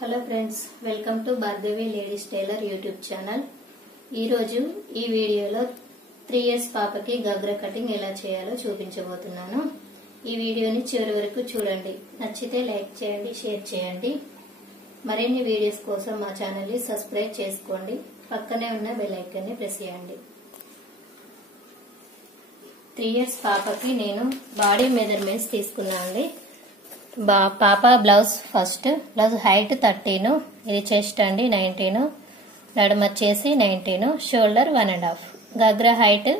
Hello friends, welcome to Bhargavi ladies tailor YouTube channel. ఈరోజు ఈ వీడియోలో 3 years పాపకి గగ్ర కటింగ్ ఎలా చేయాలో చూపించబోతున్నాను. ఈ వీడియోని చివరి వరకు చూడండి. నచ్చితే లైక్ చేయండి, షేర్ చేయండి. మరిన్ని వీడియోస్ కోసం మా ఛానల్ని సబ్స్క్రైబ్ చేసుకోండి. పక్కనే ఉన్న బెల్ ఐకాన్ని ప్రెస్ చేయండి. 3 years పాపకి నేను బాడీ మెజర్మెంట్స్ తీసుకున్నాను అండి. పాప బ్లౌజ్ ఫస్ట్ బ్లౌజ్ హైట్ 13, ఇది చెస్ట్ అండి 19, నడుము వచ్చేసి 19, షోల్డర్ 1.5, గగ్ర హైట్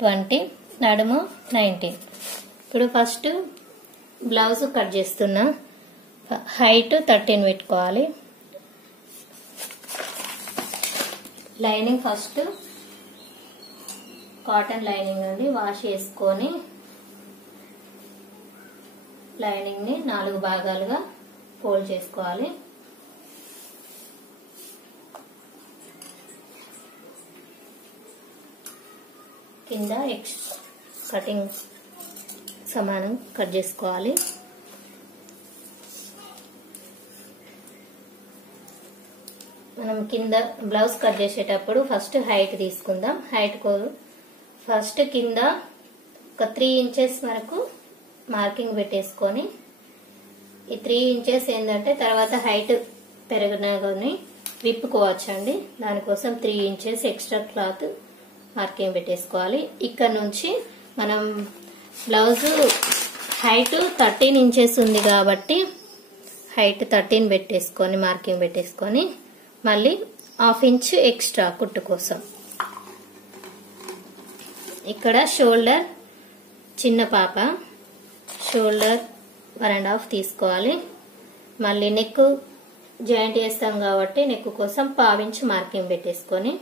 20, నడుము 19. ఇప్పుడు ఫస్ట్ బ్లౌజ్ కట్ చేస్తున్నా. హైట్ 13 పెట్టుకోవాలి. లైనింగ్ ఫస్ట్ కాటన్ లైనింగ్ అండి, వాష్ చేసుకొని లైనింగ్ ని 4 భాగాలుగా ఫోల్డ్ చేసుకోవాలి. కింద కటింగ్ సమానం కట్ చేసుకోవాలి. మనం కింద బ్లౌజ్ కట్ చేసేటప్పుడు ఫస్ట్ హైట్ తీసుకుందాం. హైట్ ఫస్ట్ కింద ఒక 3 inches వరకు మార్కింగ్ పెట్టేసుకొని, ఈ 3 inches ఏంటంటే తర్వాత హైట్ పెరిగినా కానీ విప్పుకోవచ్చు అండి. దానికోసం 3 inches ఎక్స్ట్రా క్లాత్ మార్కింగ్ పెట్టేసుకోవాలి. ఇక్కడ నుంచి మనం బ్లౌజ్ హైట్ 13 inches ఉంది కాబట్టి హైట్ 13 పెట్టేసుకొని మార్కింగ్ పెట్టేసుకొని మళ్ళీ 1/2 inch ఎక్స్ట్రా కుట్టు కోసం. ఇక్కడ షోల్డర్ చిన్న పాప షోల్డర్ 1.5 తీసుకోవాలి. మళ్ళీ నెక్ జాయింట్ చేస్తాం కాబట్టి నెక్ కోసం 1/2 inch మార్కింగ్ పెట్టేసుకొని,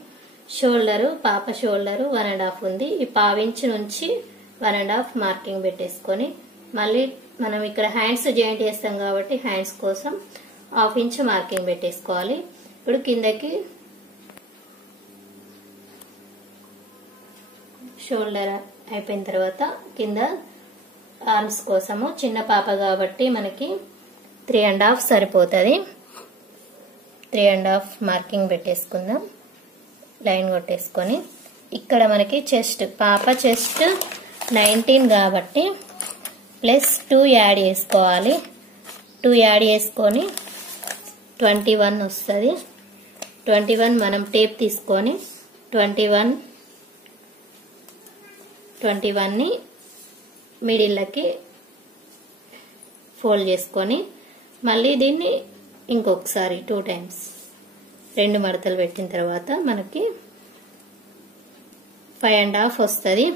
షోల్డరు పాప షోల్డరు 1.5 ఉంది, ఈ 1/2 inch నుంచి 1.5 మార్కింగ్ పెట్టేసుకొని మళ్ళీ మనం ఇక్కడ హ్యాండ్స్ జాయింట్ చేస్తాం కాబట్టి హ్యాండ్స్ కోసం 1/2 inch మార్కింగ్ పెట్టేసుకోవాలి. ఇప్పుడు కిందకి షోల్డర్ అయిపోయిన తర్వాత కింద ఆర్మ్స్ కోసము చిన్న పాప కాబట్టి మనకి 3.5 సరిపోతుంది. 3.5 మార్కింగ్ పెట్టేసుకుందాం. లైన్ కొట్టేసుకొని ఇక్కడ మనకి చెస్ట్ పాప చెస్ట్ 19 కాబట్టి +2 యాడ్ చేసుకోవాలి. 2 యాడ్ చేసుకొని 21 వస్తుంది. 21 మనం టేప్ తీసుకొని 21ని మిడిల్కి ఫోల్డ్ చేసుకొని మళ్ళీ దీన్ని ఇంకొకసారి 2 times 2 మడతలు పెట్టిన తర్వాత మనకి 5.5 వస్తుంది.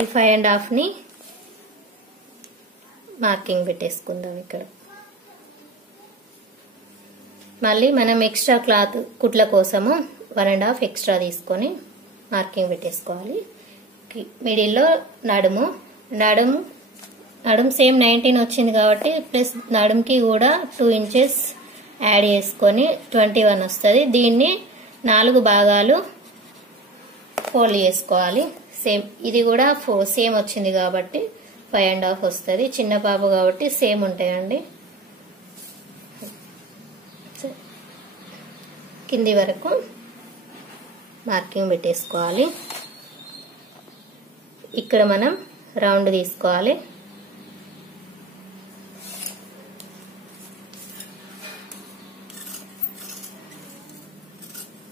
ఈ 5.5ని మార్కింగ్ పెట్టేసుకుందాం. ఇక్కడ మళ్ళీ మనం ఎక్స్ట్రా క్లాత్ కుట్ల కోసము 1.5 ఎక్స్ట్రా తీసుకొని మార్కింగ్ పెట్టేసుకోవాలి. మిడిల్లో నడుము సేమ్ 19 వచ్చింది కాబట్టి ప్లస్ నడుముకి కూడా 2 inches యాడ్ చేసుకొని 21 వస్తుంది. దీన్ని 4 భాగాలు ఫోల్డ్ చేసుకోవాలి. సేమ్ ఇది కూడా సేమ్ వచ్చింది కాబట్టి 5.5 వస్తుంది. చిన్న పాప కాబట్టి సేమ్ ఉంటాయండి. కింది వరకు మార్కింగ్ పెట్టేసుకోవాలి. ఇక్కడ మనం రౌండ్ తీసుకోవాలి.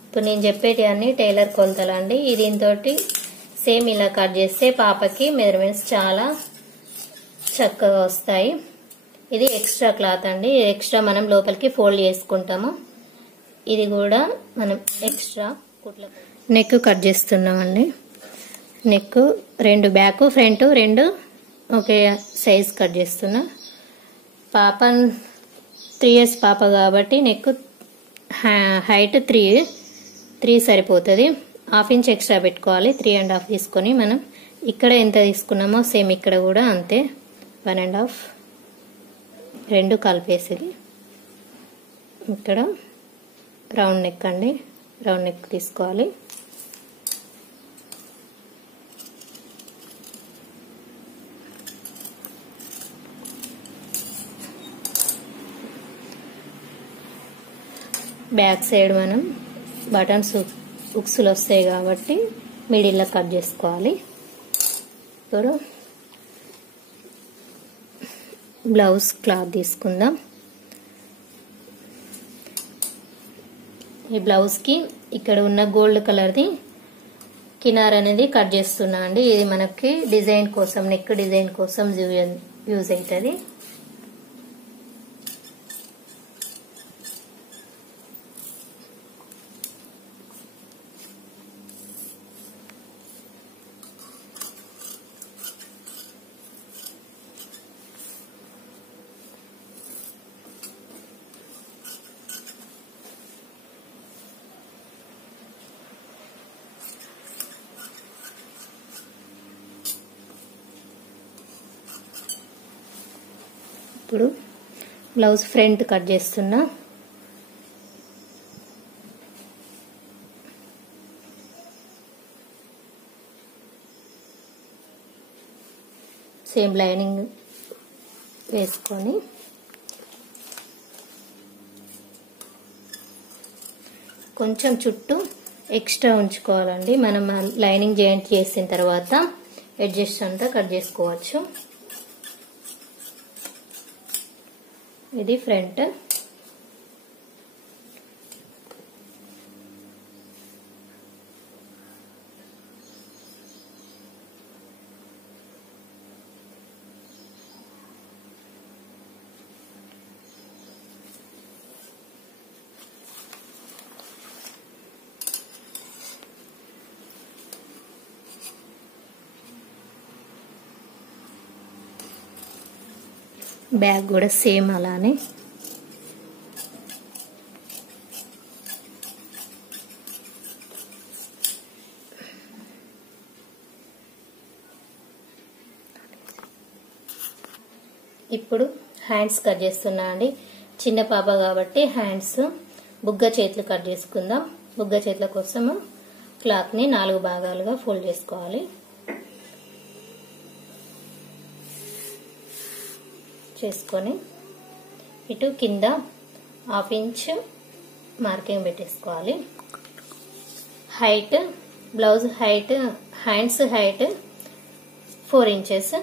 ఇప్పుడు నేను చెప్పేటి అన్ని టైలర్ కొలతలండి. దీంతో సేమ్ ఇలా కట్ చేస్తే పాపకి మెజర్మెంట్స్ చాలా చక్కగా వస్తాయి. ఇది ఎక్స్ట్రా క్లాత్ అండి, ఎక్స్ట్రా మనం లోపలికి ఫోల్డ్ చేసుకుంటాము. ఇది కూడా మనం ఎక్స్ట్రా కుట్ల నెక్ కట్ చేస్తున్నామండి. నెక్ 2 బ్యాక్ ఫ్రంట్ 2 ఒకే సైజ్ కట్ చేస్తున్నా. పాప 3 years పాప కాబట్టి నెక్ హైట్ 3 సరిపోతుంది. 1/2 inch ఎక్స్ట్రా పెట్టుకోవాలి. 3.5 తీసుకొని మనం ఇక్కడ ఎంత తీసుకున్నామో సేమ్ ఇక్కడ కూడా అంతే 1.5 2 కలిపేసి ఇక్కడ రౌండ్ నెక్ అండి, రౌండ్ నెక్ తీసుకోవాలి. బ్యాక్ సైడ్ మనం బటన్స్ ఉక్సులు వస్తాయి కాబట్టి మిడిల్లో కట్ చేసుకోవాలి. ఇప్పుడు బ్లౌజ్ క్లాత్ తీసుకుందాం. ఈ బ్లౌజ్కి ఇక్కడ ఉన్న గోల్డ్ కలర్ది కినార్ అనేది కట్ చేస్తున్నా అండి. ఇది మనకి డిజైన్ కోసం, నెక్ డిజైన్ కోసం యూజ్ అవుతుంది. ఇప్పుడు బ్లౌజ్ ఫ్రంట్ కట్ చేస్తున్నా. సేమ్ లైనింగ్ వేసుకొని కొంచెం చుట్టూ ఎక్స్ట్రా ఉంచుకోవాలండి. మనం లైనింగ్ జాయింట్ చేసిన తర్వాత ఎడ్జెస్ అంతా కట్ చేసుకోవచ్చు. ఇది ఫ్రంట్. బ్యాగ్ కూడా సేమ్ అలానే. ఇప్పుడు హ్యాండ్స్ కట్ చేస్తున్నా అండి. చిన్న పాప కాబట్టి హ్యాండ్స్ బుగ్గ చేతులు కట్ చేసుకుందాం. బుగ్గ చేతుల కోసం క్లాత్ ని 4 భాగాలుగా ఫోల్డ్ చేసుకోవాలి. చేసుకొని ఇటు కింద 1/2 ఇంచ్ మార్కింగ్ పెట్టేసుకోవాలి. Height blouse height, hands height 4 inches,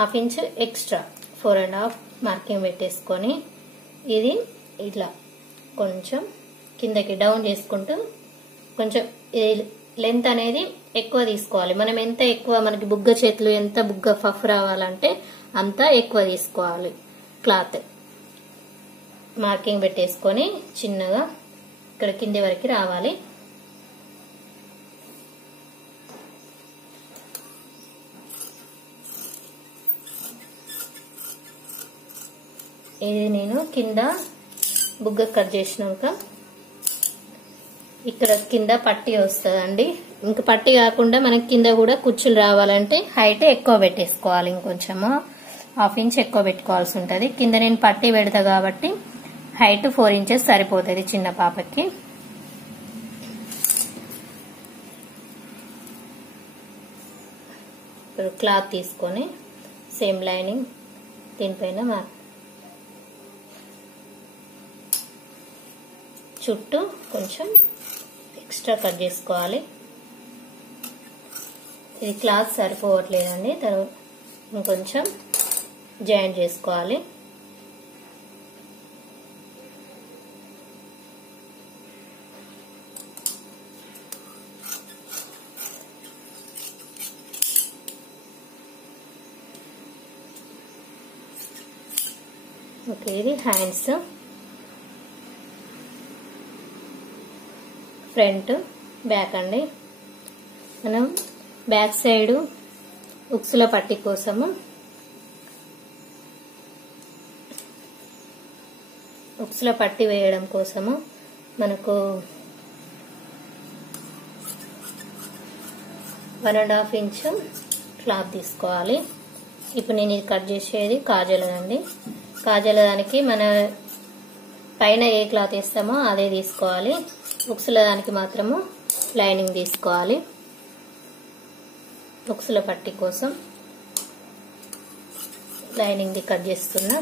1/2 inch extra 4.5 marking పెట్టేసుకొని ఇది ఇట్లా కొంచెం కిందకి డౌన్ చేసుకుంటూ కొంచెం లెంత్ అనేది ఎక్కువ తీసుకోవాలి. మనం ఎంత ఎక్కువ, మనకి బుగ్గ చేతులు ఎంత బుగ్గ ఫఫ్ రావాలంటే అంతా ఎక్కువ తీసుకోవాలి. క్లాత్ మార్కింగ్ పెట్టేసుకొని చిన్నగా ఇక్కడ కింది వరకు రావాలి. ఇది నేను కింద బుగ్గ కట్ చేసినాక ఇక్కడ కింద పట్టీ వస్తుందండి. ఇంకా పట్టీ కాకుండా మనకి కింద కూడా కుచ్చులు రావాలంటే హైట్ ఎక్కువ పెట్టేసుకోవాలి. ఇంకొంచెము 1/2 ఇంచ్ ఎక్కువ పెట్టుకోవాల్సి ఉంటుంది. కింద నేను పట్టీ పెడతా కాబట్టి హైట్ 4 ఇంచెస్ సరిపోతుంది చిన్న పాపకి. ఇప్పుడు క్లాత్ తీసుకొని సేమ్ లైనింగ్ దీనిపైన చుట్టూ కొంచెం ఎక్స్ట్రా కట్ చేసుకోవాలి. ఇది క్లాత్ సరిపోవట్లేదండి, తర్వాత ఇంకొంచెం జాయింట్ చేసుకోవాలి. ఓకే, ఇది హ్యాండ్స్, ఫ్రంట్, బ్యాక్ అండి. మనం బ్యాక్ సైడ్ ఉక్సుల పట్టి కోసము ఉక్సుల పట్టి వేయడం కోసము మనకు 1.5 ఇంచ్ క్లాత్ తీసుకోవాలి. ఇప్పుడు నేను ఇది కట్ చేసేది కాజలదండి. కాజల దానికి మన పైన ఏ క్లాత్ వేస్తామో అదే తీసుకోవాలి. ఉక్సుల దానికి మాత్రము లైనింగ్ తీసుకోవాలి. ఉక్సుల పట్టి కోసం లైనింగ్ ది కట్ చేస్తున్నా.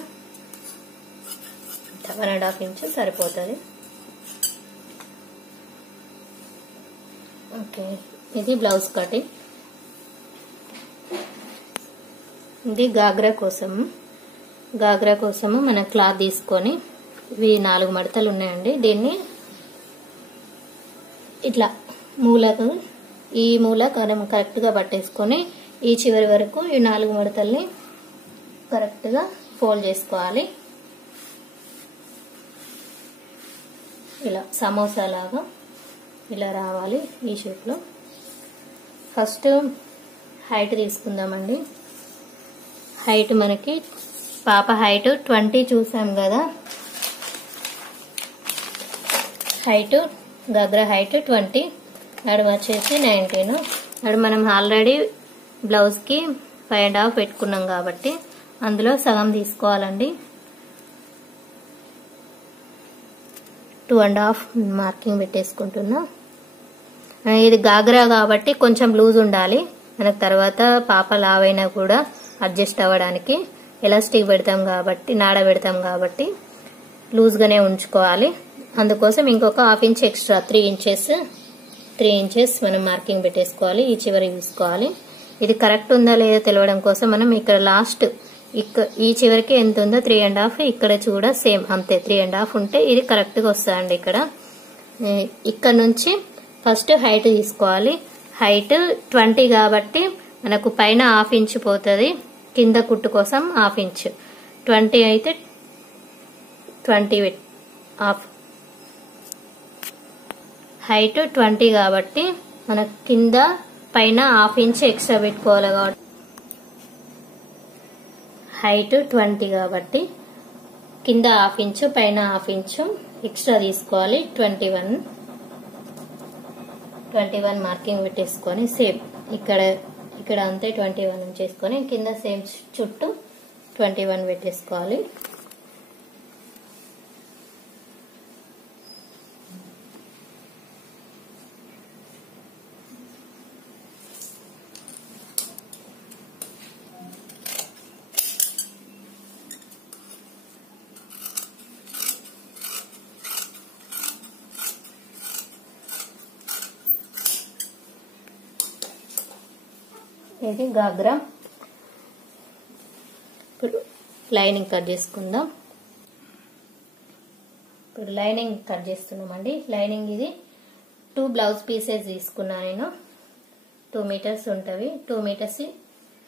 1.5 ఇంచ్ సరిపోతుంది. ఓకే, ఇది బ్లౌజ్ కటింగ్. ఇది గాగ్రా కోసము మన క్లాత్ తీసుకొని ఇవి 4 మడతలు ఉన్నాయండి. దీన్ని ఇట్లా మూలకు ఈ మూల కరెక్ట్ గా పట్టేసుకొని ఈ చివరి వరకు ఈ 4 మడతల్ని కరెక్ట్ గా ఫోల్డ్ చేసుకోవాలి. ఇలా సమోసా లాగా ఇలా రావాలి ఈ షేప్ లో. ఫస్ట్ హైట్ తీసుకుందామండి. హైట్ మనకి పాప హైట్ 20 చూసాం కదా. హైట్ గాగ్రా హైట్ 20, నడుము వచ్చేసి 19. నడుము మనం ఆల్రెడీ బ్లౌజ్ కి 5.5 పెట్టుకున్నాం కాబట్టి అందులో సగం తీసుకోవాలండి. 2.5 మార్కింగ్ పెట్టేసుకుంటున్నా. ఇది గాగ్రా కాబట్టి కొంచెం లూజ్ ఉండాలి మనకు. తర్వాత పాప లావైనా కూడా అడ్జస్ట్ అవ్వడానికి ఎలాస్టిక్ పెడతాం కాబట్టి, నాడ పెడతాం కాబట్టి లూజ్ గానే ఉంచుకోవాలి. అందుకోసం ఇంకొక 1/2 ఇంచ్ ఎక్స్ట్రా 3 ఇంచెస్ మనం మార్కింగ్ పెట్టేసుకోవాలి. ఈ చివరి చూసుకోవాలి. ఇది కరెక్ట్ ఉందా లేదా తెలవడం కోసం మనం ఇక్కడ లాస్ట్ ఈ చివరికి ఎంత ఉందో 3.5, ఇక్కడ కూడా సేమ్ అంతే 3.5 ఉంటే ఇది కరెక్ట్ గా వస్తుందండి. ఇక్కడ నుంచి ఫస్ట్ హైట్ తీసుకోవాలి. హైట్ 20 కాబట్టి మనకు పైన 1/2 ఇంచ్ పోతుంది, కింద కుట్టు కోసం 1/2 ఇంచ్. 20 అయితే 20 హాఫ్. హైట్ 20 కాబట్టి మనకు కింద పైన 1/2 ఇంచ్ ఎక్స్ట్రా పెట్టుకోవాలి. కాబట్టి హైట్ 20 కాబట్టి కింద 1/2 ఇంచ్ పైన 1/2 ఇంచ్ ఎక్స్ట్రా తీసుకోవాలి. 21 మార్కింగ్ పెట్టేసుకొని సేమ్ ఇక్కడ అంతే 21 చేసుకొని కింద సేమ్ చుట్టూ 21 పెట్టేసుకోవాలి. ఇది గాగ్రా. ఇప్పుడు లైనింగ్ కట్ చేసుకుందాం. ఇప్పుడు లైనింగ్ కట్ చేస్తున్నామండి. లైనింగ్ ఇది 2 బ్లౌజ్ పీసెస్ తీసుకున్నా నేను. 2 మీటర్స్ ఉంటవి. 2 మీటర్స్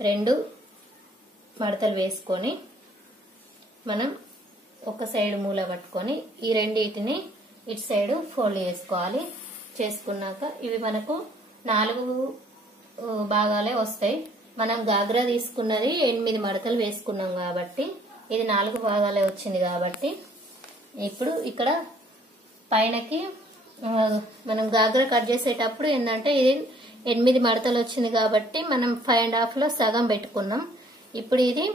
2 మడతలు వేసుకొని మనం ఒక సైడ్ మూల పట్టుకొని ఈ రెండింటిని ఇటు సైడ్ ఫోల్డ్ చేసుకోవాలి. చేసుకున్నాక ఇవి మనకు 4 భాగాలే వస్తాయి. మనం గాగ్రా తీసుకున్నది 8 మడతలు వేసుకున్నాం కాబట్టి ఇది 4 భాగాలే వచ్చింది. కాబట్టి ఇప్పుడు ఇక్కడ పైనకి మనం గాగ్రా కట్ చేసేటప్పుడు ఏంటంటే ఇది 8 మడతలు వచ్చింది కాబట్టి మనం 5.5 లో సగం పెట్టుకున్నాం. ఇప్పుడు ఇది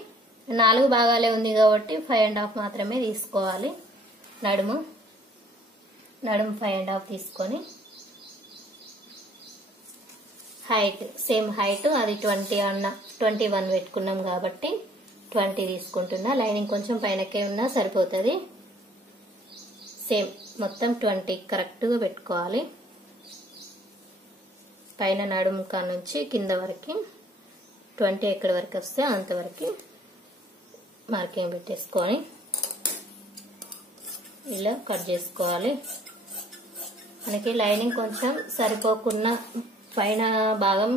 4 భాగాలే ఉంది కాబట్టి 5.5 మాత్రమే తీసుకోవాలి. నడుము 5.5 తీసుకొని హైట్ సేమ్ హైట్ అది 21 పెట్టుకున్నాం కాబట్టి 20 తీసుకుంటున్నా. లైనింగ్ కొంచెం పైనకే ఉన్నా సరిపోతుంది. సేమ్ మొత్తం 20 కరెక్ట్ గా పెట్టుకోవాలి. పైన నడుము నుంచి కింద వరకు 20 ఎక్కడి వరకు వస్తే అంతవరకు మార్కింగ్ పెట్టేసుకొని ఇలా కట్ చేసుకోవాలి. మనకి లైనింగ్ కొంచెం సరిపోకున్నా పైన భాగం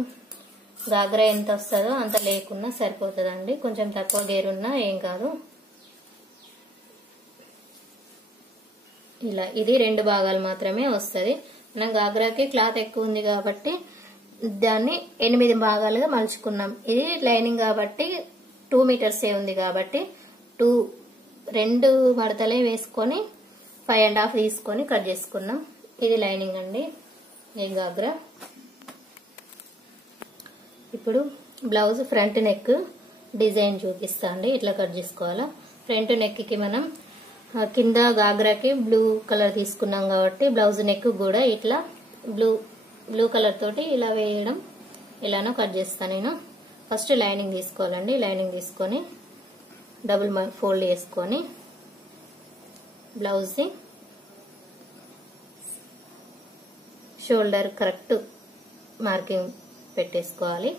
గాగ్రా ఎంత వస్తుందో అంత లేకున్నా సరిపోతుందండి. కొంచెం తక్కువ గేరున్నా ఏం కాదు. ఇలా ఇది 2 భాగాలు మాత్రమే వస్తుంది. మనం గాగ్రాకి క్లాత్ ఎక్కువ ఉంది కాబట్టి దాన్ని 8 భాగాలుగా మలుచుకున్నాం. ఇది లైనింగ్ కాబట్టి 2 మీటర్స్ ఉంది కాబట్టి 2 మడతలే వేసుకొని 5.5 తీసుకొని కట్ చేసుకున్నాం. ఇది లైనింగ్ అండి, ఈ గాగ్రా. ఇప్పుడు బ్లౌజ్ ఫ్రంట్ నెక్ డిజైన్ చూపిస్తా అండి. ఇట్లా కట్ చేసుకోవాలా. ఫ్రంట్ నెక్ కి మనం కింద గాగ్రాకి బ్లూ కలర్ తీసుకున్నాం కాబట్టి బ్లౌజ్ నెక్ కూడా ఇట్లా బ్లూ కలర్ తోటి ఇలా వేయడం ఇలానో కట్ చేస్తాను నేను. ఫస్ట్ లైనింగ్ తీసుకోవాలండి. లైనింగ్ తీసుకొని డబుల్ ఫోల్డ్ చేసుకొని blouse the shoulder correct marking పెట్టేసుకోవాలి.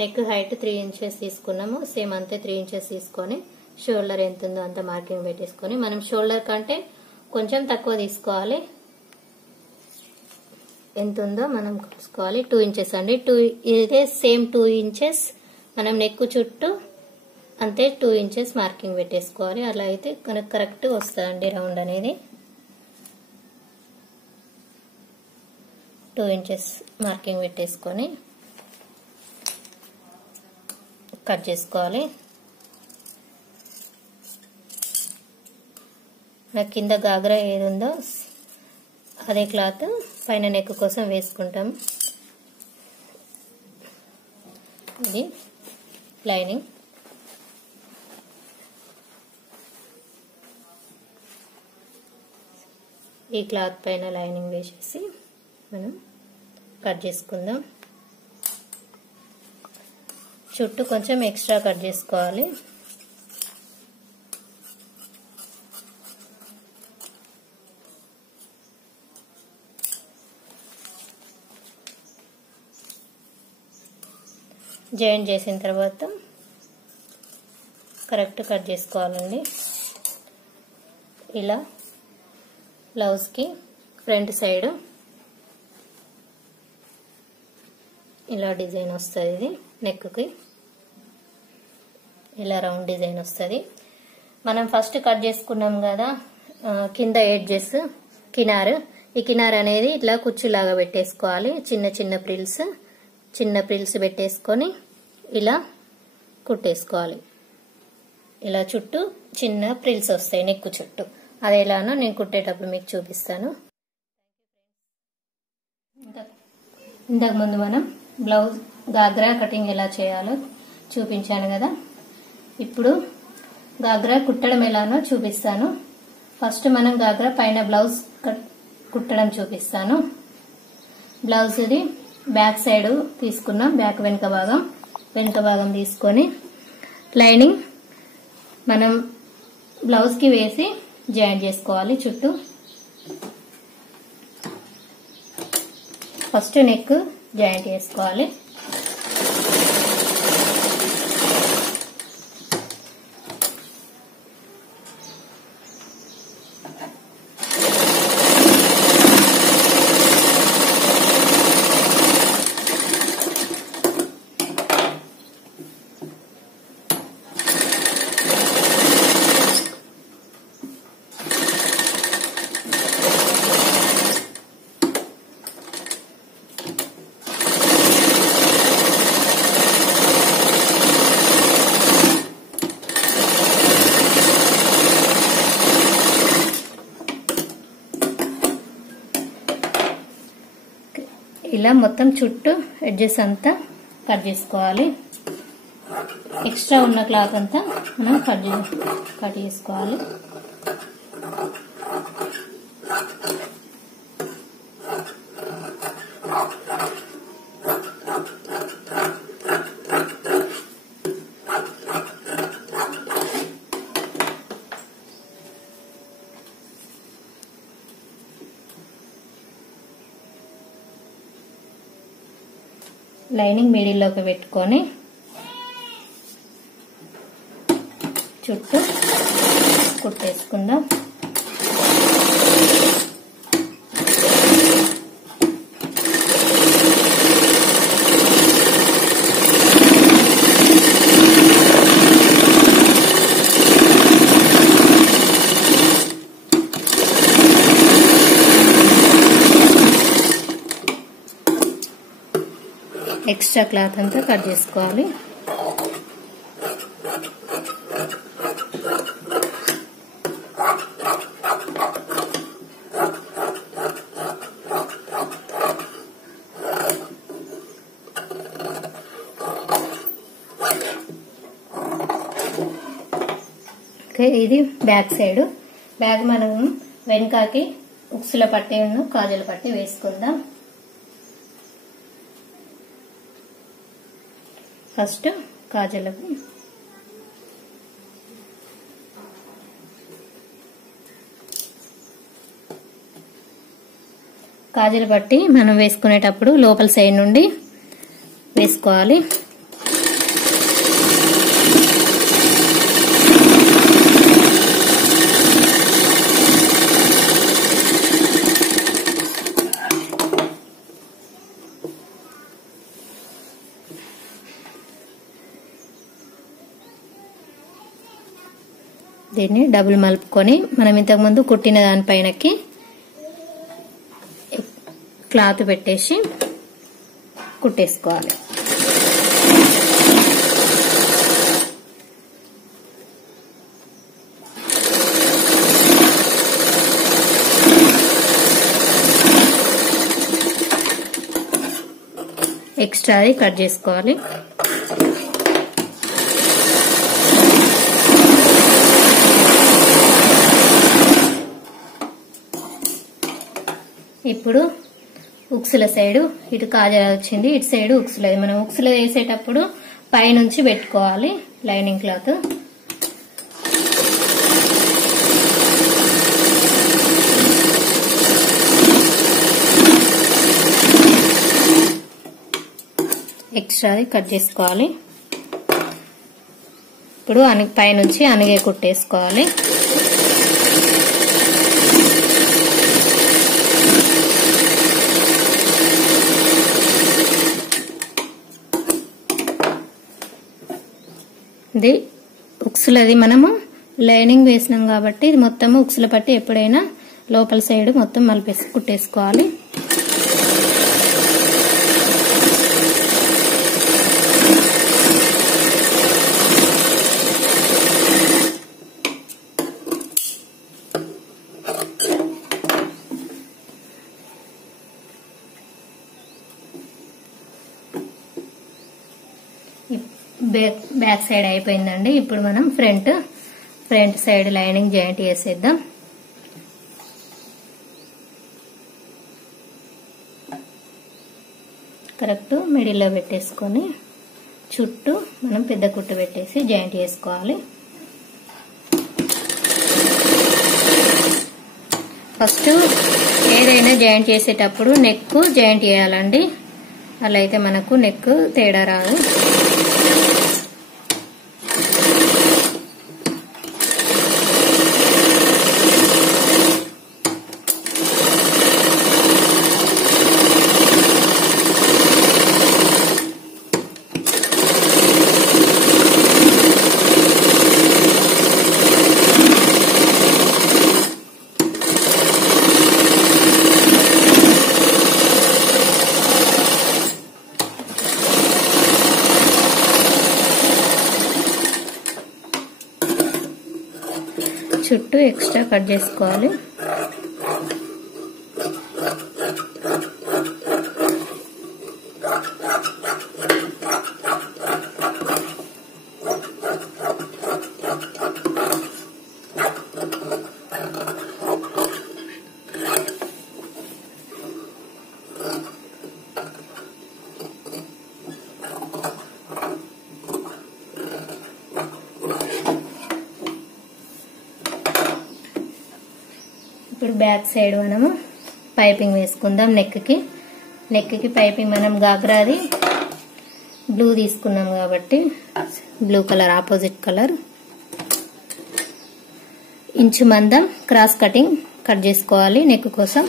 నెక్ హైట్ 3 ఇంచెస్ తీసుకున్నాము. సేమ్ అంతే 3 ఇంచెస్ తీసుకొని షోల్డర్ ఎంత ఉందో అంత మార్కింగ్ పెట్టేసుకొని మనం షోల్డర్ కంటే కొంచెం తక్కువ తీసుకోవాలి. ఎంత ఉందో మనం చూసుకోవాలి. 2 ఇంచెస్ అండి. ఇదే సేమ్ 2 ఇంచెస్ మనం నెక్ చుట్టూ అంతే 2 ఇంచెస్ మార్కింగ్ పెట్టేసుకోవాలి. అలా అయితే మనకు కరెక్ట్ వస్తుందండి రౌండ్ అనేది. 2 ఇంచెస్ మార్కింగ్ పెట్టేసుకొని కట్ చేసుకోవాలి. నాకు కింద గాగ్రా ఏది ఉందో అదే క్లాత్ పైన నెక్ కోసం వేసుకుంటాం. ఇది లైనింగ్. ఈ క్లాత్ పైన లైనింగ్ వేసేసి మనం కట్ చేసుకుందాం. చుట్టూ కొంచెం ఎక్స్ట్రా కట్ చేసుకోవాలి. జాయిన్ చేసిన తర్వాత కరెక్ట్ కట్ చేసుకోవాలండి. ఇలా బ్లౌజ్కి ఫ్రంట్ సైడ్ ఇలా డిజైన్ వస్తుంది. ఇది నెక్కి ఇలా రౌండ్ డిజైన్ వస్తుంది. మనం ఫస్ట్ కట్ చేసుకున్నాం కదా కింద ఎడ్జెస్ కినార్. ఈ కినార్ అనేది ఇట్లా కుర్చీలాగా పెట్టేసుకోవాలి. చిన్న ప్రిల్స్ పెట్టేసుకొని ఇలా కుట్టేసుకోవాలి. ఇలా చుట్టూ చిన్న ప్రిల్స్ వస్తాయి నెక్ చుట్టూ. అది ఎలానో నేను కుట్టేటప్పుడు మీకు చూపిస్తాను. ఇంతకు ముందు మనం బ్లౌజ్ గాగ్రా కటింగ్ ఎలా చేయాలో చూపించాను కదా. ఇప్పుడు గాగ్రా కుట్టడం ఎలానో చూపిస్తాను. ఫస్ట్ మనం గాగ్రా పైన బ్లౌజ్ కుట్టడం చూపిస్తాను. బ్లౌజ్ ఇది బ్యాక్ సైడ్ తీసుకున్నాం. బ్యాక్ వెనుక భాగం తీసుకొని లైనింగ్ మనం బ్లౌజ్ కి వేసి జాయిన్ చేసుకోవాలి. చుట్టూ ఫస్ట్ నెక్ జాయింట్ చేసుకోవాలి. ఇలా మొత్తం చుట్టూ ఎడ్జెస్ అంతా కట్ చేసుకోవాలి. ఎక్స్ట్రా ఉన్న క్లాత్ అంతా మనం కట్ చేసుకోవాలి. లైనింగ్ మిడిల్లోకి పెట్టుకొని చుట్టూ కుట్టేసుకుందాం. ఎక్స్ట్రా క్లాత్ అంతా కట్ చేసుకోవాలి. ఇది బ్యాక్ సైడ్. బ్యాక్ మనం వెనకాకి ఉక్సుల పట్టి కాజల పట్టి వేసుకుందాం. ఫస్ట్ కాజలకు కాజల పట్టి మనం వేసుకునేటప్పుడు లోపల సైడ్ నుండి వేసుకోవాలి. దీన్ని డబుల్ మలుపుకొని మనం ఇంతకుముందు కుట్టిన దానిపైనకి క్లాత్ పెట్టేసి కుట్టేసుకోవాలి. ఎక్స్ట్రాది కట్ చేసుకోవాలి. ఇప్పుడు ఉక్సుల సైడు ఇటు కాజా వచ్చింది, ఇటు సైడు ఉక్సులది. మనం ఉక్సుల వేసేటప్పుడు పైనుంచి పెట్టుకోవాలి లైనింగ్ క్లాత్. ఎక్స్ట్రాది కట్ చేసుకోవాలి. ఇప్పుడు పైనుంచి అనిగే కుట్టేసుకోవాలి. ఇది ఉక్సులది మనము లైనింగ్ వేసినాం కాబట్టి ఇది మొత్తం ఉక్సుల పట్టి ఎప్పుడైనా లోపల సైడ్ మొత్తం మలిపేసి కుట్టేసుకోవాలి. బ్యాక్ సైడ్ అయిపోయిందండి. ఇప్పుడు మనం ఫ్రంట్ సైడ్ లైనింగ్ జాయింట్ చేసేద్దాం. కరెక్ట్ మిడిల్లో పెట్టేసుకొని చుట్టూ మనం పెద్ద కుట్టు పెట్టేసి జాయింట్ చేసుకోవాలి. ఫస్ట్ ఏదైనా జాయింట్ చేసేటప్పుడు నెక్ జాయింట్ చేయాలండి. అలా అయితే మనకు నెక్ తేడా రాదు. చుట్టూ ఎక్స్ట్రా కట్ చేసుకోవాలి. ఇప్పుడు బ్యాక్ సైడ్ మనము పైపింగ్ వేసుకుందాం. నెక్ కి పైపింగ్ మనం గాగ్రాది బ్లూ తీసుకున్నాం కాబట్టి blue colour opposite colour inch మందం క్రాస్ కటింగ్ కట్ చేసుకోవాలి. నెక్ కోసం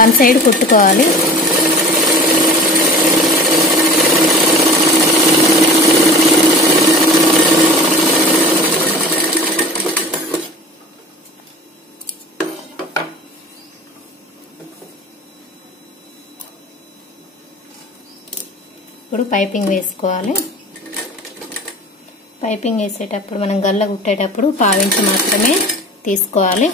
వన్ సైడ్ కుట్టుకోవాలి. ఇప్పుడు పైపింగ్ వేసుకోవాలి. పైపింగ్ వేసేటప్పుడు మనం గల్ల కుట్టేటప్పుడు పావించి మాత్రమే తీసుకోవాలి.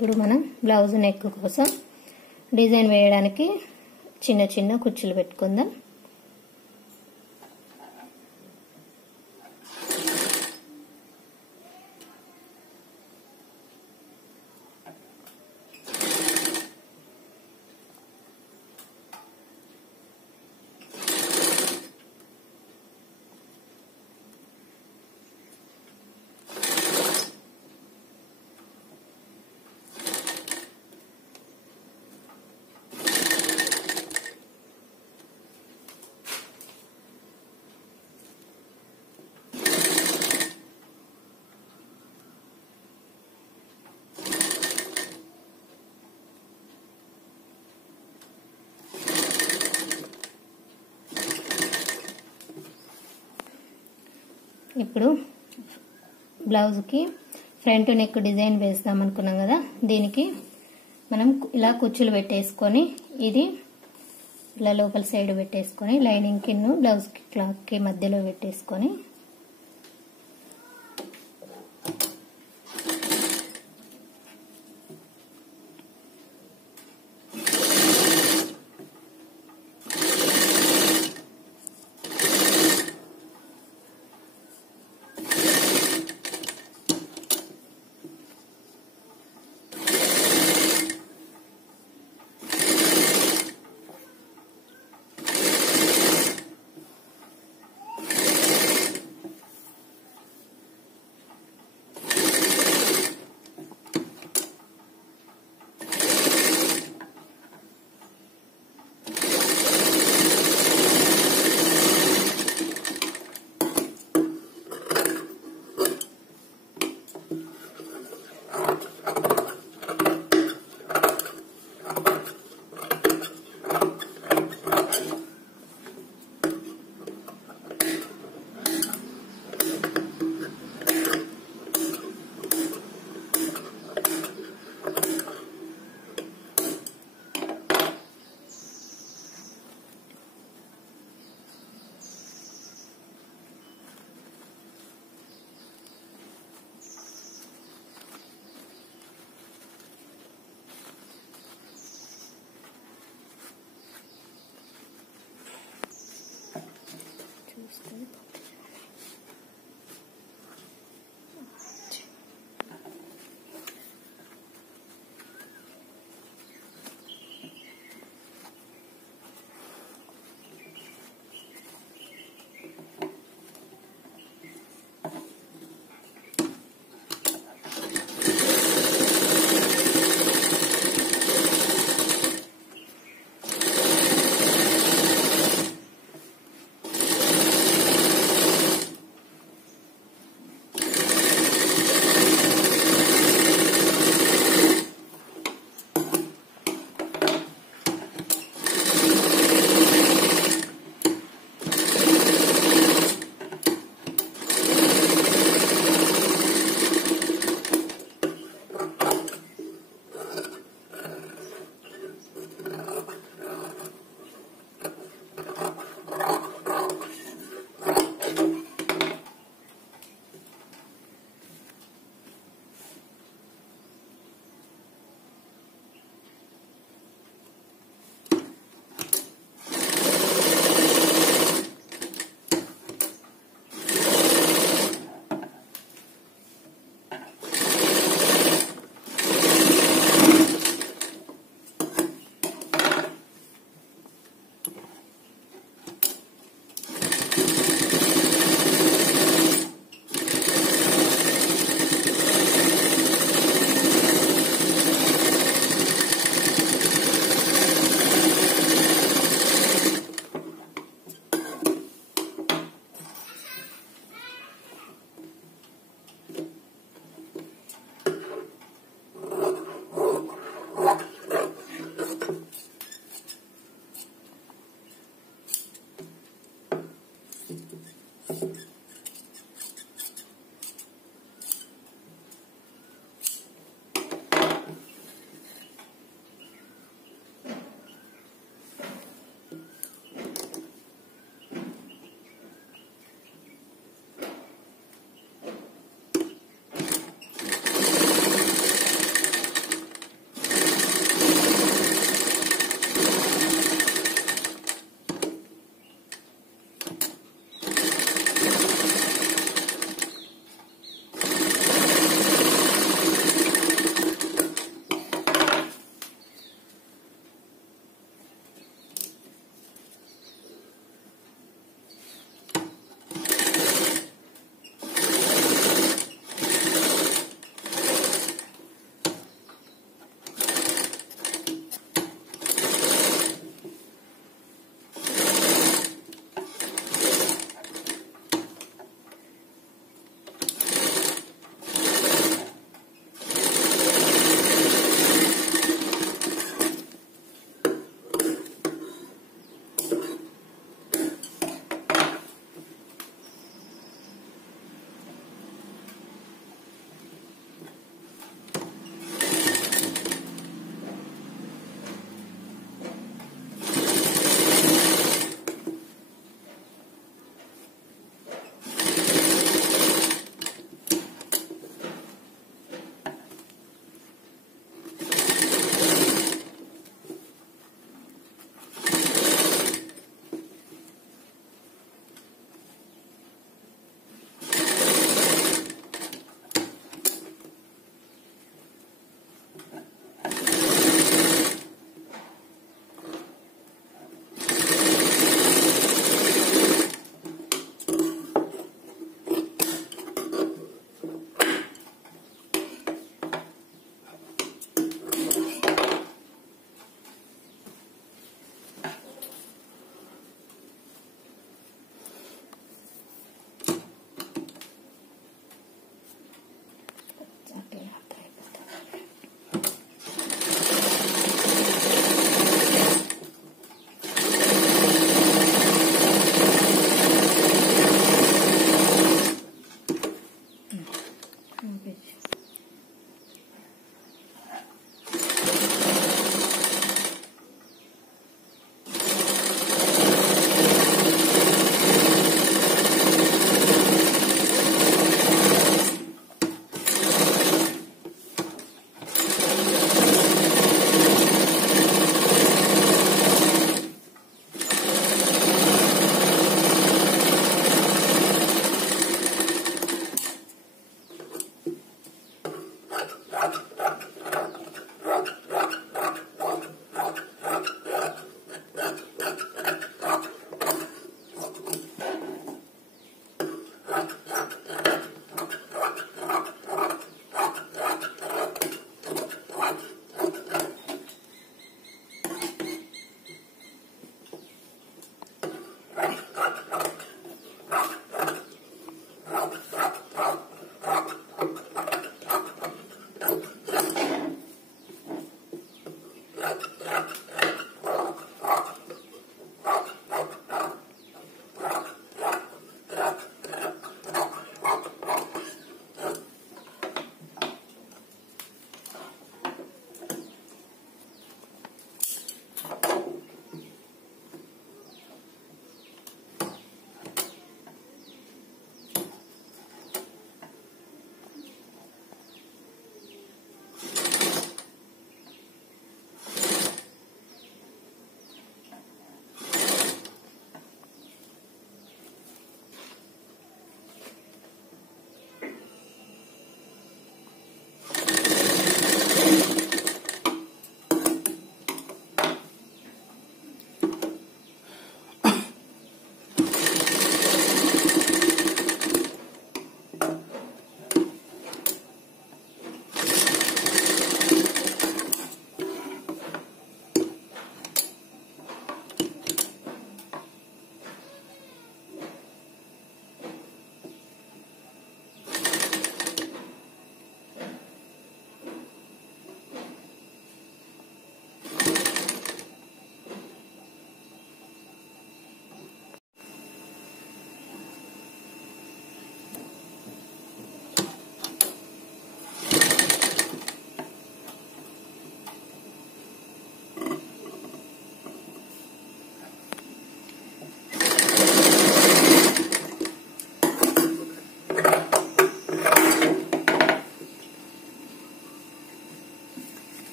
ఇప్పుడు మనం బ్లౌజ్ నెక్ కోసం డిజైన్ వేయడానికి చిన్న చిన్న కుచ్చులు పెట్టుకుందాం. ఇప్పుడు బ్లౌజ్కి ఫ్రంట్ నెక్ డిజైన్ వేస్తాం అనుకున్నాం కదా, దీనికి మనం ఇలా కుచ్చులు పెట్టేసుకొని ఇది ఇలా లోపల సైడ్ పెట్టేసుకొని లైనింగ్ కి బ్లౌజ్ కి క్లాత్ కి మధ్యలో పెట్టేసుకొని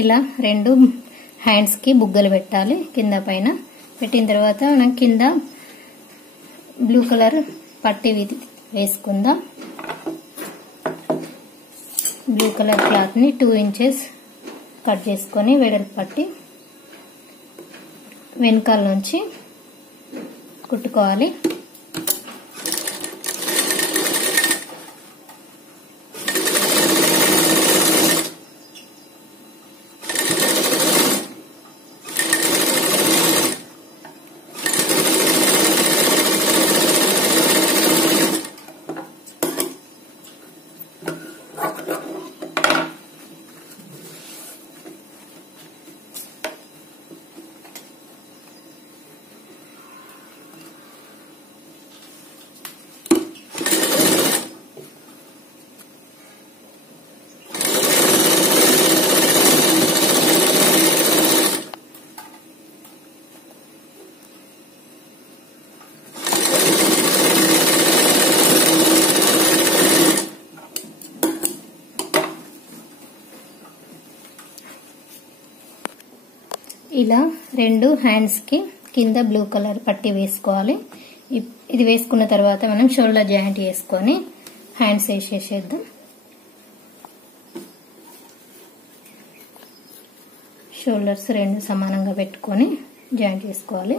ఇలా రెండు హ్యాండ్స్ కి బుగ్గలు పెట్టాలి. కింద పైన పెట్టిన తర్వాత మనం కింద బ్లూ కలర్ పట్టీ వేసుకుందాం. బ్లూ కలర్ క్లాత్ ని 2 ఇంచెస్ కట్ చేసుకొని వెడల్పు పట్టి వెనకాల నుంచి కుట్టుకోవాలి. ఇలా రెండు హ్యాండ్స్ కి కింద బ్లూ కలర్ పట్టీ వేసుకోవాలి. ఇది వేసుకున్న తర్వాత మనం షోల్డర్ జాయింట్ చేసుకొని హ్యాండ్స్ వేసేసేద్దాం. షోల్డర్స్ రెండు సమానంగా పెట్టుకొని జాయింట్ చేసుకోవాలి.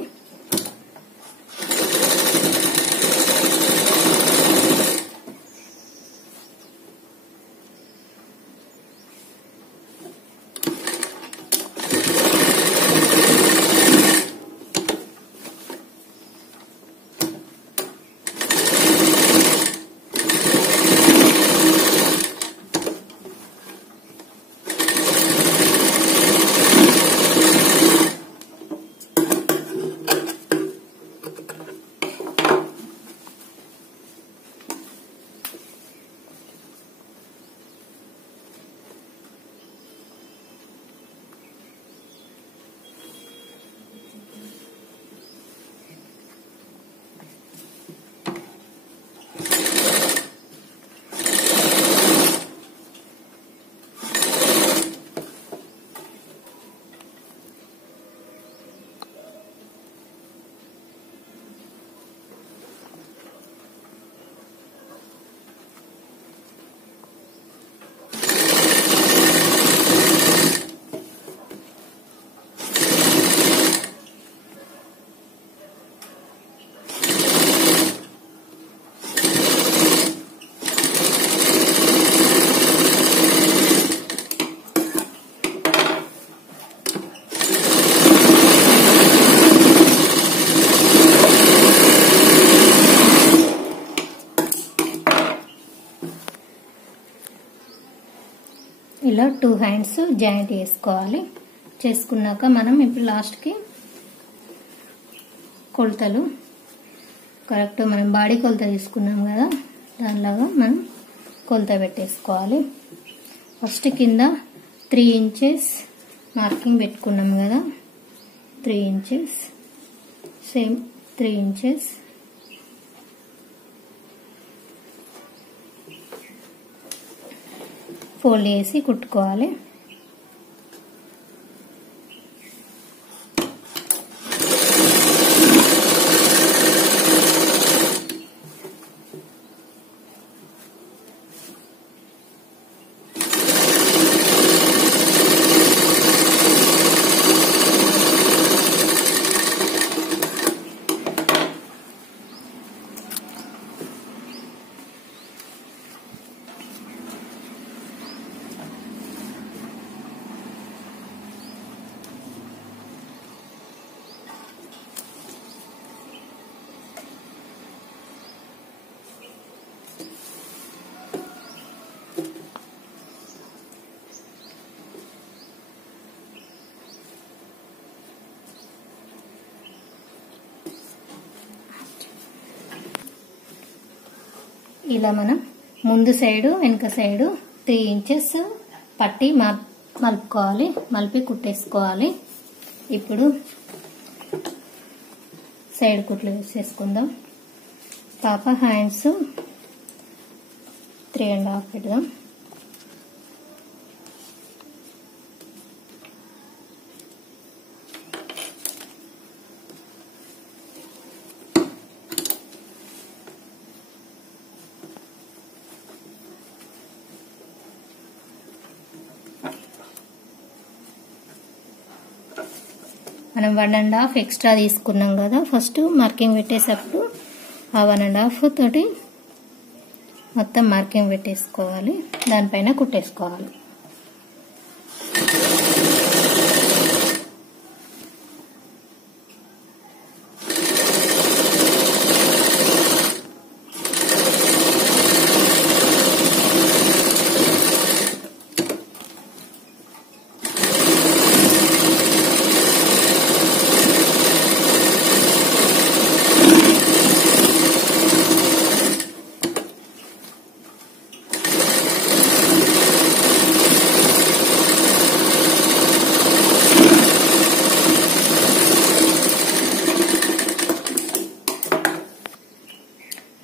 ఇలా 2 హ్యాండ్స్ జాయింట్ చేసుకోవాలి. చేసుకున్నాక మనం ఇప్పుడు లాస్ట్ కి కొలతలు కరెక్ట్ మనం బాడీ కొలత తీసుకున్నాం కదా, దానిలాగా మనం కొలత పెట్టేసుకోవాలి. ఫస్ట్ కింద 3 ఇంచెస్ మార్కింగ్ పెట్టుకున్నాం కదా, 3 ఇంచెస్ సేమ్ 3 ఇంచెస్ ఫోల్డ్ చేసి కుట్టుకోవాలి. ఇలా మనం ముందు సైడు వెనక సైడు 3 ఇంచెస్ పట్టి మలుపుకోవాలి, మలిపి కుట్టేసుకోవాలి. ఇప్పుడు సైడ్ కుట్లు వేసేసుకుందాం. పాప హ్యాండ్స్ 3.5 పెడదాం. మనం 1.5 ఎక్స్ట్రా తీసుకున్నాం కదా, ఫస్ట్ మార్కింగ్ పెట్టేటప్పుడు ఆ 1.5 తోటి మొత్తం మార్కింగ్ పెట్టేసుకోవాలి, దానిపైన కుట్టేసుకోవాలి.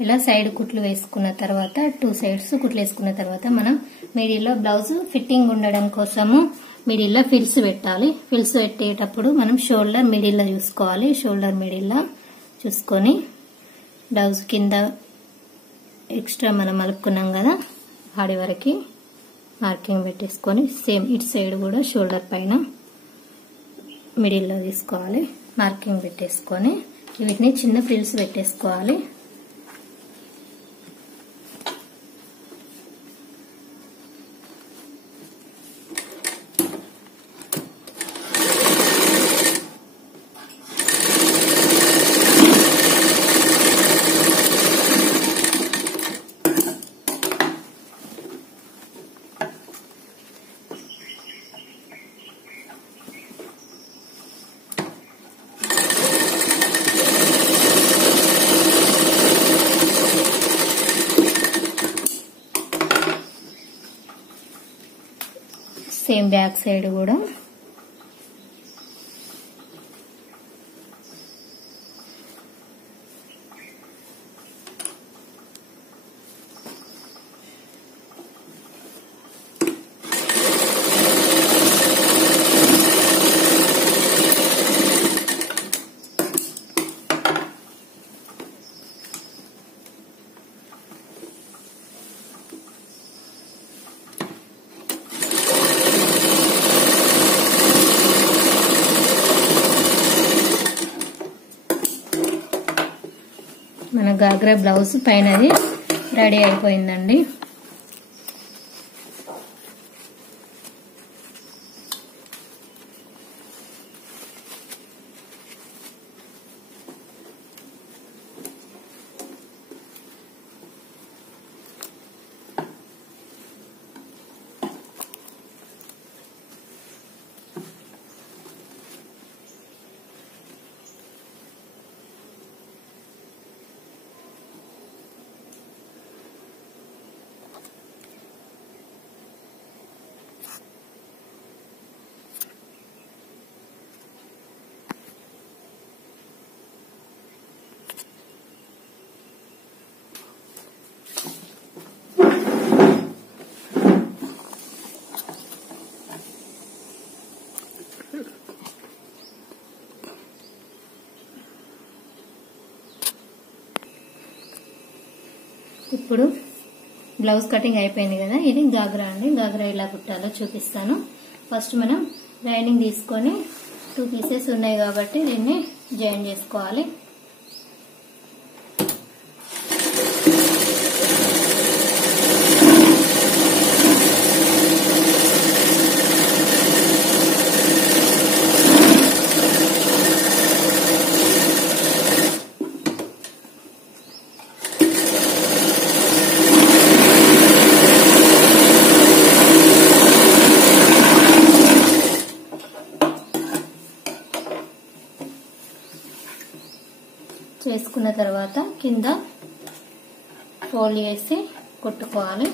ఇలా సైడ్ కుట్లు వేసుకున్న తర్వాత 2 సైడ్స్ కుట్లు వేసుకున్న తర్వాత మనం మిడిల్లో బ్లౌజ్ ఫిట్టింగ్ ఉండడం కోసము మిడిల్లో ఫిల్స్ పెట్టాలి. ఫిల్స్ పెట్టేటప్పుడు మనం షోల్డర్ మిడిల్లో చూసుకోవాలి. షోల్డర్ మిడిల్లో చూసుకొని బ్లౌజ్ కింద ఎక్స్ట్రా మనం మలుపుకున్నాం కదా ఆడి వరకు మార్కింగ్ పెట్టేసుకొని సేమ్ ఇటు సైడ్ కూడా షోల్డర్ పైన మిడిల్లో తీసుకోవాలి. మార్కింగ్ పెట్టేసుకొని వీటిని చిన్న ఫ్రిల్స్ పెట్టేసుకోవాలి. సేమ్ బ్యాక్ సైడ్ కూడా మన గాగ్రా బ్లౌజ్ పైనది రెడీ అయిపోయిందండి. ఇప్పుడు బ్లౌజ్ కటింగ్ అయిపోయింది కదా, ఇది గాగ్రా అండి. గాగ్రా ఎలా కుట్టాలో చూపిస్తాను. ఫస్ట్ మనం లైనింగ్ తీసుకొని 2 పీసెస్ ఉన్నాయి కాబట్టి దీన్ని జాయిన్ చేసుకోవాలి. చేసుకున్న తర్వాత కింద ఫోల్డ్ చేసి కుట్టుకోవాలి.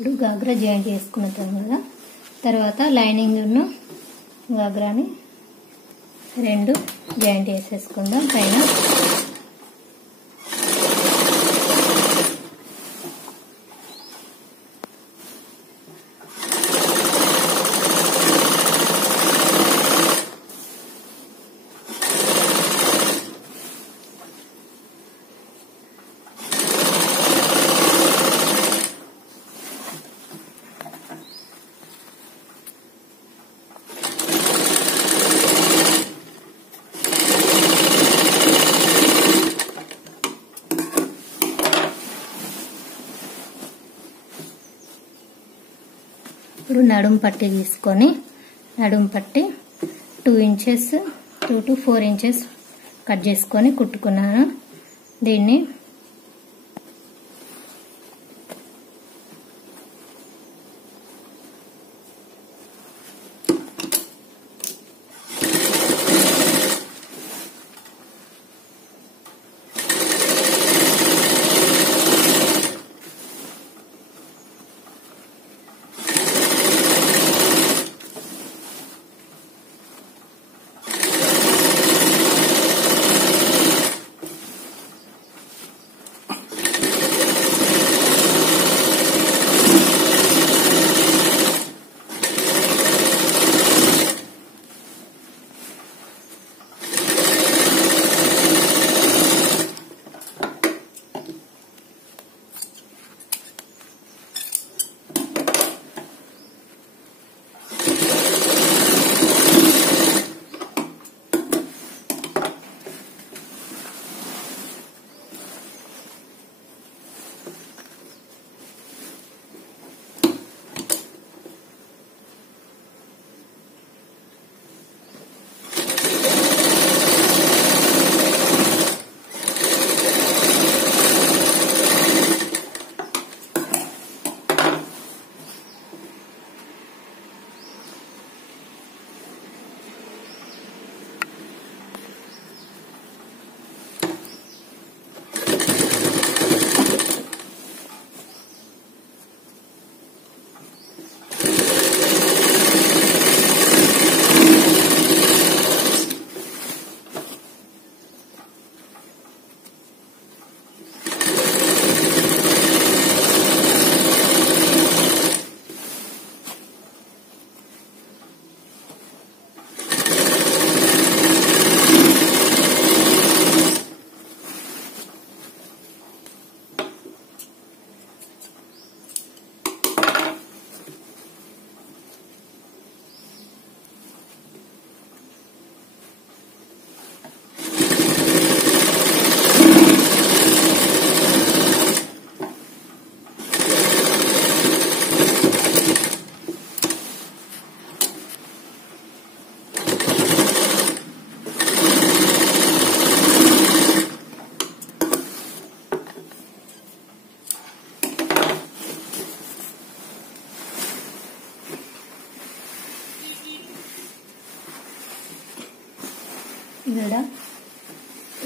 ఇప్పుడు గాగ్రా జాయింట్ చేసుకున్నాం కదా, తర్వాత లైనింగ్ను గాగ్రాని రెండు జాయింట్ వేసేసుకుందాం పైన. ఇప్పుడు నడుం పట్టి తీసుకొని నడుం పట్టి 2 ఇంచెస్ 2 to 4 ఇంచెస్ కట్ చేసుకొని కుట్టుకున్నాను. దీన్ని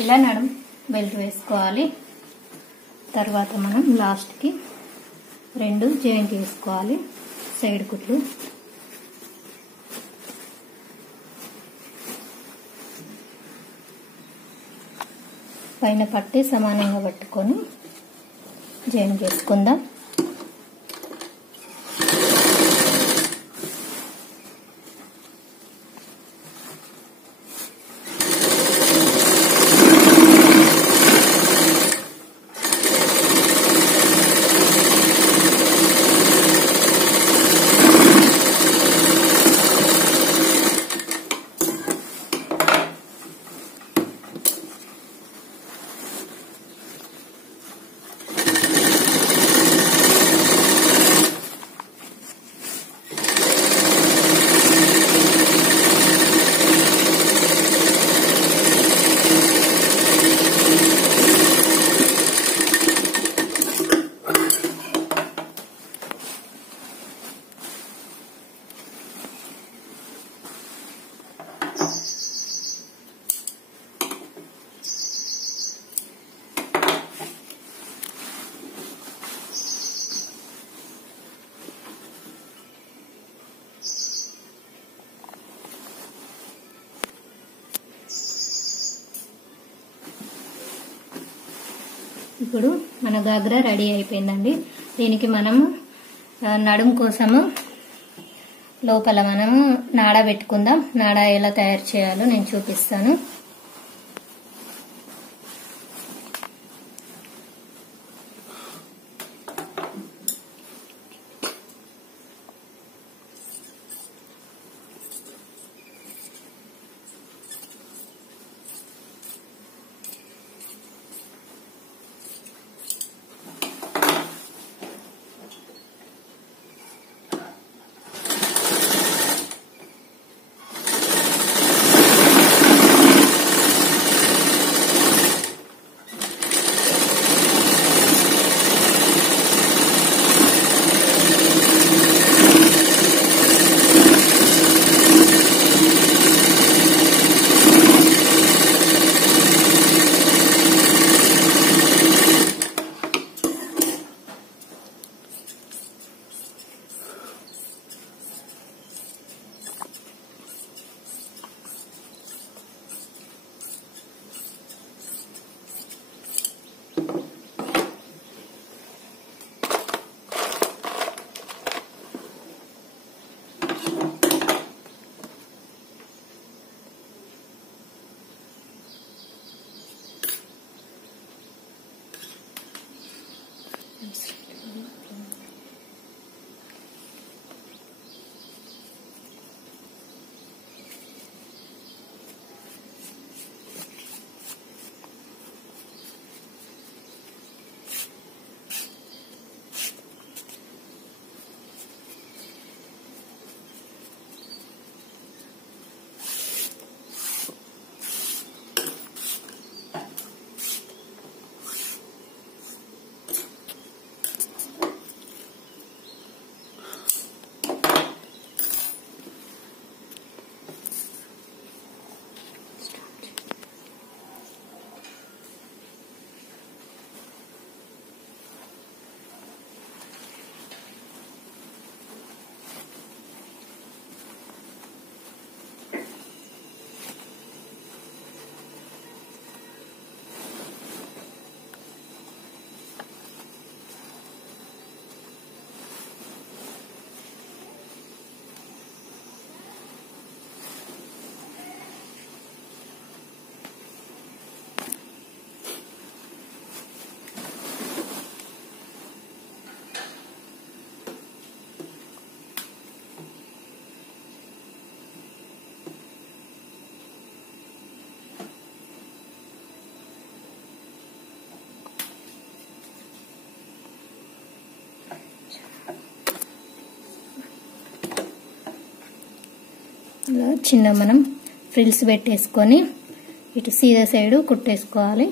ఇలా నడుం బెల్ట్ వేసుకోవాలి. తర్వాత మనం లాస్ట్కి 2 జాయింట్ వేసుకోవాలి సైడ్ కుట్లు. పైన పట్టి సమానంగా పట్టుకొని జాయింట్ చేసుకుందాం. ఇప్పుడు మన గాగ్రా రెడీ అయిపోయిందండి. దీనికి మనము నడుం కోసము లోపల మనము నాడ పెట్టుకుందాం. నాడ ఎలా తయారు చేయాలో నేను చూపిస్తాను. ఇలా చిన్న మనం ఫ్రిల్స్ పెట్టేసుకొని ఇటు సీదా సైడ్ కుట్టేసుకోవాలి.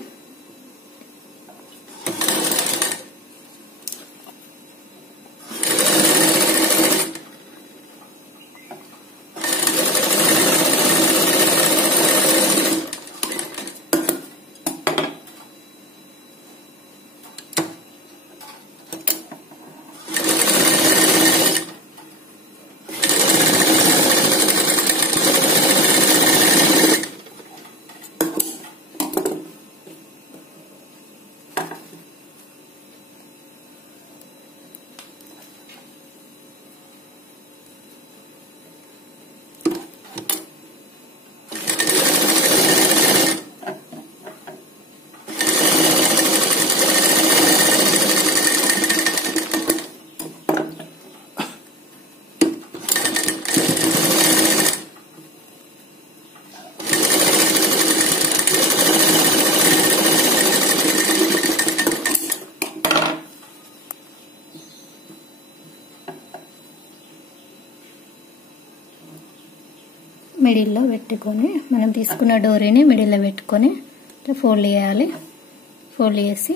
మిడిల్లో పెట్టుకొని మనం తీసుకున్న డోరీని మిడిల్లో పెట్టుకొని ఫోల్డ్ చేయాలి. ఫోల్డ్ చేసి